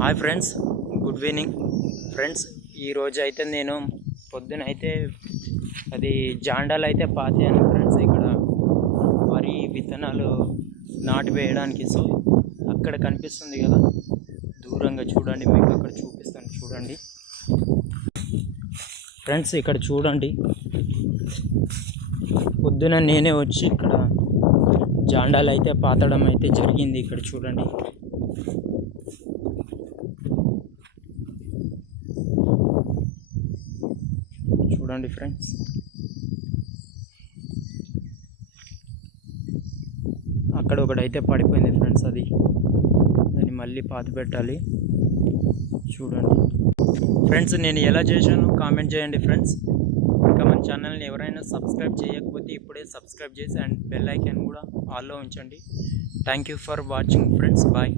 Hi friends, good evening friends. ఈరోజు అయితే నేను పొద్దున అయితే అది జాండాలు అయితే పాతాను ఫ్రెండ్స్. ఇక్కడ వరి విత్తనాలు నాటు వేయడానికి. సో అక్కడ కనిపిస్తుంది కదా దూరంగా, చూడండి, మీకు అక్కడ చూపిస్తాను చూడండి ఫ్రెండ్స్. ఇక్కడ చూడండి, పొద్దున నేనే వచ్చి ఇక్కడ జాండాలు అయితే పాతడం అయితే జరిగింది. ఇక్కడ చూడండి, చూడండి ఫ్రెండ్స్. అక్కడ ఒకటైతే పడిపోయింది ఫ్రెండ్స్, దాన్ని మళ్ళీ పాత పెట్టాలి. చూడండి ఫ్రెండ్స్, నేను ఎలా చేశాను కామెంట్ చేయండి ఫ్రెండ్స్. ఇంకా మన ఛానల్ని ఎవరైనా సబ్స్క్రైబ్ చేయకపోతే ఇప్పుడే సబ్స్క్రైబ్ చేసి అండ్ బెల్ ఐకాన్ కూడా ఆల్లో ఉంచండి. Thank you for watching friends. Bye.